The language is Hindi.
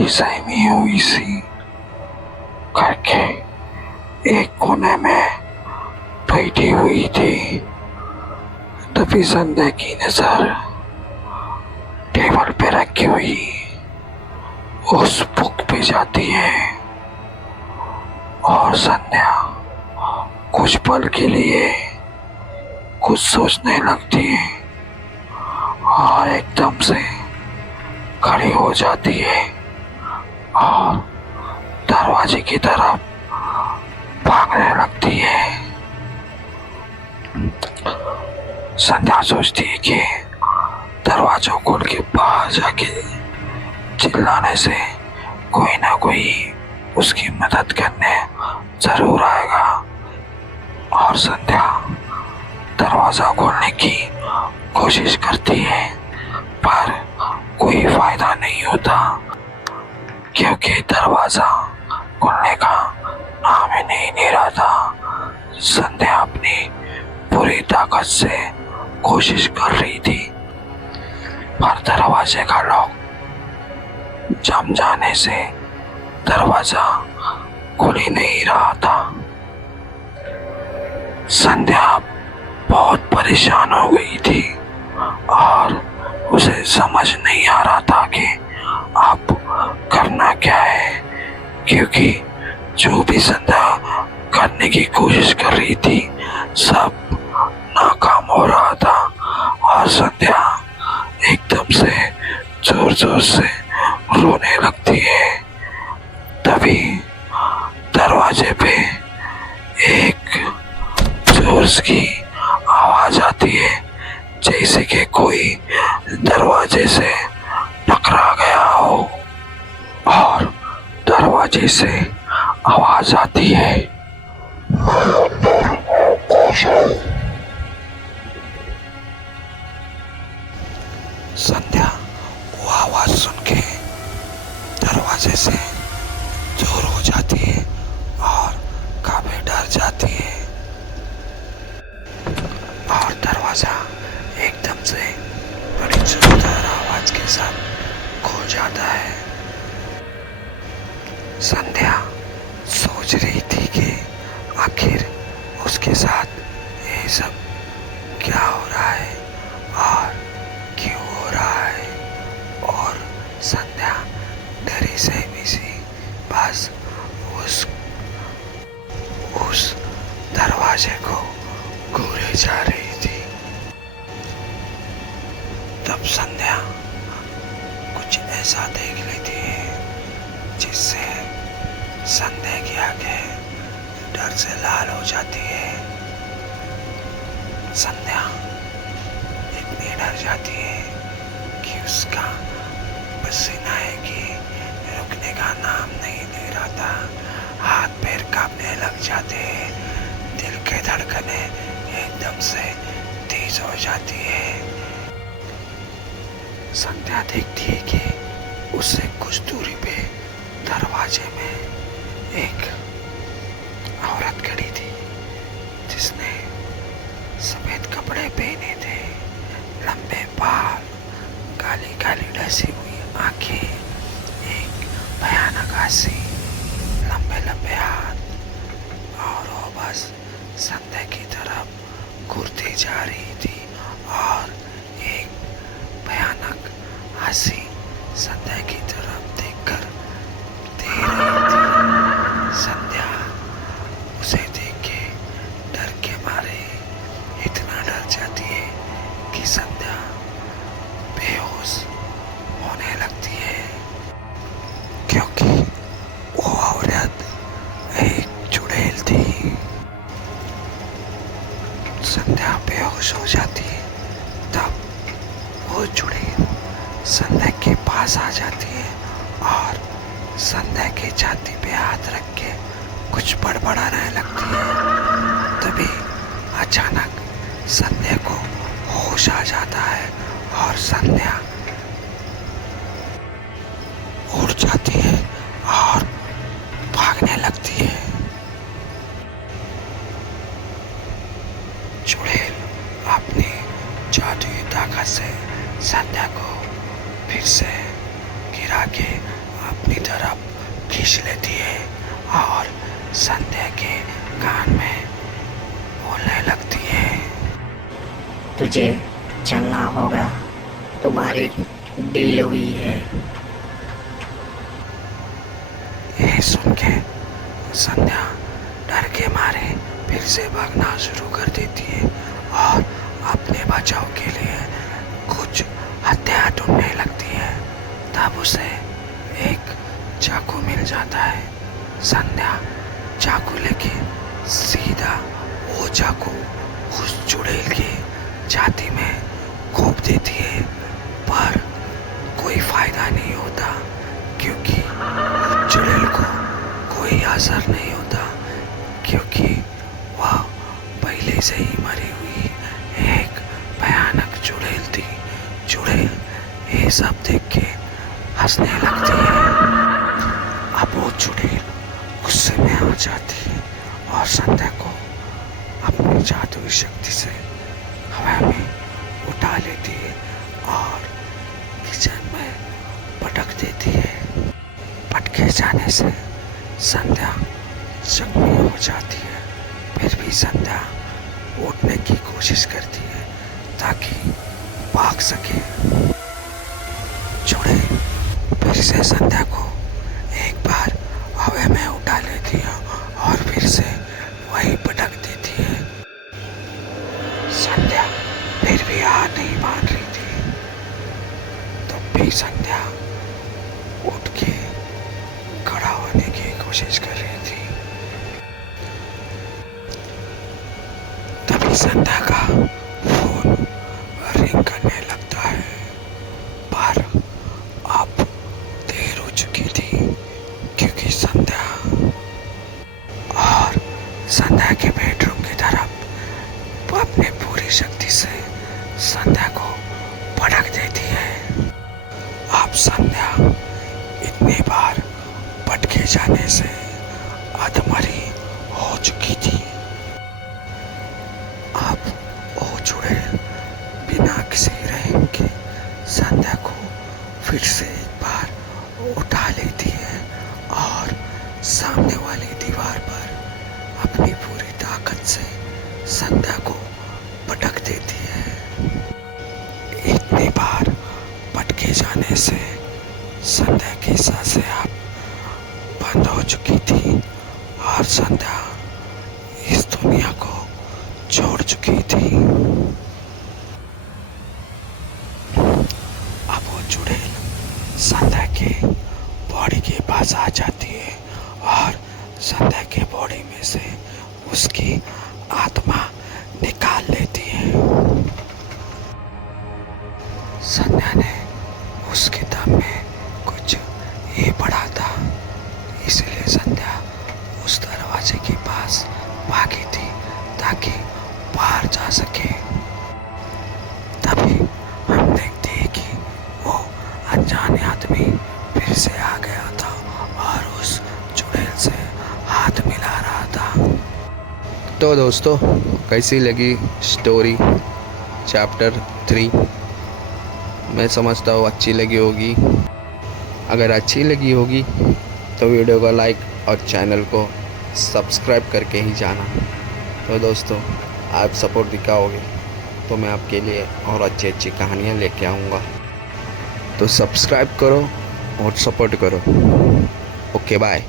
थी सहमी हुई सी करके एक कोने में बैठी हुई थी। तभी संध्या की नजर टेबल पे रखी हुई उस बुक पे जाती है और संध्या कुछ पल के लिए कुछ सोचने लगती है और एकदम से खड़ी हो जाती है और दरवाजे की तरफ भागने लगती है। संध्या सोचती है कि दरवाजा खोल के बाहर जाके चिल्लाने से कोई ना कोई उसकी मदद करने जरूर आएगा और संध्या दरवाजा खोलने की कोशिश करती है पर कोई फायदा नहीं होता क्योंकि दरवाजा खोलने का नाम ही नहीं ले रहा था। संध्या अपनी पूरी ताकत से कोशिश कर रही थी पर दरवाजे का लॉक जम जाने से दरवाजा खुल ही नहीं रहा था। संध्या बहुत परेशान हो गई थी और उसे समझ नहीं आ रहा था कि अब करना क्या है क्योंकि जो भी संध्या करने की कोशिश कर रही थी सब नाकाम हो रहा था और संध्या एकदम से जोर जोर से रोने लगती है। तभी दरवाजे पे एक जोर की आवाज आती है जैसे कि कोई दरवाजे से टकरा गया हो और दरवाजे से आवाज आती है, संध्या वो आवाज सुन के दरवाजे से दूर हो जाती है और काफी डर जाती है और दरवाजा एकदम से बड़ी जोरदार आवाज के साथ खुल जाता है। संध्या सोच रही थी कि आखिर उसके साथ ये सब क्या हो रहा है और क्यों हो रहा है और संध्या डरी सहमी सी बस उस दरवाजे को घूरे जा रही थी। तब संध्या कुछ ऐसा देख लेती है जिससे संध्या की आंखें डर से लाल हो जाती है। संध्या इतनी डर जाती है कि उसका पसीना है कि रुकने का नाम नहीं ले रहा था। हाथ पैर कांपने लग जाते हैं, दिल की धड़कनें एकदम से तेज हो जाती है। संध्या देखती है कि उससे कुछ दूरी पे दरवाजे में एक औरत खड़ी थी जिसने सफेद कपड़े पहने थे, लंबे बाल, काली काली ढसी हुई आंखें, एक भयानक हंसी, लंबे लंबे हाथ और वो बस संध्या की तरफ घूरती जा रही थी और एक भयानक हंसी संध्या की तरफ देखकर दे रही थी। संध्या उसे देख के डर के मारे इतना डर जाती है कि संध्या बेहोश होने लगती है क्योंकि वो औरत एक चुड़ैल थी। संध्या बेहोश हो जाती है तब वो चुड़ैल संध्या के पास आ जाती है और संध्या के छाती पे हाथ रख के कुछ बड़बड़ाने लगती है। तभी अचानक संध्या को होश आ जाता है और संध्या उड़ जाती है और भागने लगती है। चुड़ैल अपनी जादुई ताकत से संध्या को फिर से गिरा के अपने अपनी तरफ खींच लेती है और संध्या के कान में बोलने लगती है, तुझे चलना होगा, तुम्हारी डील हुई है। ये सुन के संध्या डर के मारे फिर से भागना शुरू कर देती है और अपने बचाव के लिए कुछ हथियार ढूंढने लगती है। तब उसे एक चाकू मिल जाता है। संध्या चाकू लेके सीधा वो चाकू उस चुड़ैल की छाती में घोंप देती है, पर कोई फायदा नहीं होता क्योंकि उस चुड़ैल को कोई असर नहीं होता, क्योंकि वह पहले से ही मरी हुई एक भयानक चुड़ैल थी। चुड़ैल ये सब देख के हंसने लगती है। अब वो चुड़ैल गुस्से में आ जाती है और संध्या को अपनी जादुई शक्ति से हवा में उठा लेती है और किचन में पटक देती है। पटके जाने से संध्या जख्मी हो जाती है। फिर भी संध्या उठने की कोशिश करती है ताकि भाग सके। चुड़ैल फिर से संध्या को एक बार हवा में उठा लेती है और फिर से वही पटक देती है। संध्या फिर भी हार नहीं मान रही थी, तो भी संध्या उठ के खड़ा होने की कोशिश कर रही थी। तभी संध्या का फोन रिंग करने लगता है, पर अब देर हो चुकी थी क्योंकि संध्या के बेडरूम की तरफ अपनी पूरी शक्ति से संध्या को पटक देती है। अब संध्या इतनी बार पटके जाने से अधमरी हो चुकी थी। अब वो चुड़ैल बिना किसी रहम के संध्या को फिर से एक बार उठा लेती है और सामने वाली दीवार पर अपनी पूरी ताकत से संध्या को पटक देती है। इतनी बार पटके जाने से संध्या की सांसें अब बंद हो चुकी थी और संध्या इस दुनिया को छोड़ चुकी थी। अब वो चुड़ैल संध्या के बॉडी के पास आ जाती है और संध्या के बॉडी में से उसकी आत्मा निकाल लेती है। संध्या ने उस किताब में कुछ ये पढ़ा था, इसलिए संध्या उस दरवाजे के पास भागी थी ताकि बाहर जा सके। तभी हम देखते हैं कि वो अनजाने आदमी फिर से आ गया था और उस चुड़ैल से हाथ मिला रहा था। तो दोस्तों, कैसी लगी स्टोरी चैप्टर 3? मैं समझता हूँ अच्छी लगी होगी। अगर अच्छी लगी होगी तो वीडियो को लाइक और चैनल को सब्सक्राइब करके ही जाना। तो दोस्तों, आप सपोर्ट दिखाओगे तो मैं आपके लिए और अच्छी अच्छी कहानियाँ लेके आऊँगा। तो सब्सक्राइब करो और सपोर्ट करो। Okay, bye.